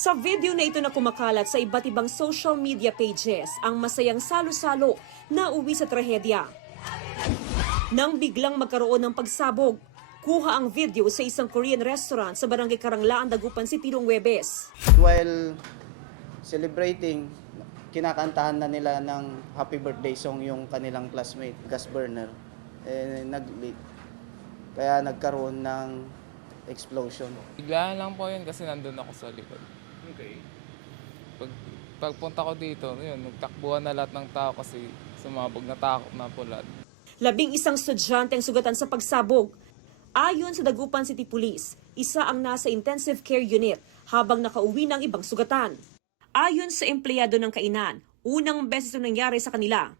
Sa video na ito na kumakalat sa iba't ibang social media pages, ang masayang salo-salo na uwi sa trahedya. Nang biglang magkaroon ng pagsabog, kuha ang video sa isang Korean restaurant sa Barangay Karanglaan, Dagupan City noong Huwebes. While celebrating, kinakantahan na nila ng happy birthday song yung kanilang classmate, gas burner, nag-lit. Kaya nagkaroon ng explosion. Biglaan lang po yun kasi nandun ako sa likod. Okay. Pagpunta ko dito, yun, nagtakbuhan na lahat ng tao kasi sumabog, natakot na po lahat. 11 estudyante ang sugatan sa pagsabog. Ayon sa Dagupan City Police, isa ang nasa intensive care unit habang nakauwi ng ibang sugatan. Ayon sa empleyado ng kainan, unang beses ito nangyari sa kanila.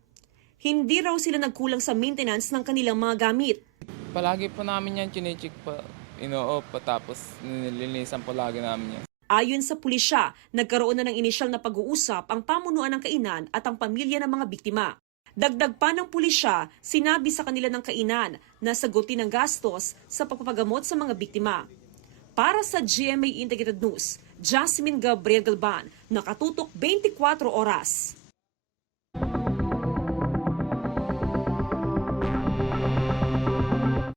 Hindi raw sila nagkulang sa maintenance ng kanilang mga gamit. Palagi po namin yan chinecheck pa, ino-off pa tapos nililinisan po lagi namin yan. Ayon sa pulisya, nagkaroon na ng inisyal na pag-uusap ang pamunuan ng kainan at ang pamilya ng mga biktima. Dagdag pa ng pulisya, sinabi sa kanila ng kainan na sagutin ang gastos sa pagpapagamot sa mga biktima. Para sa GMA Integrated News, Jasmine Gabriel Galban, nakatutok 24 oras.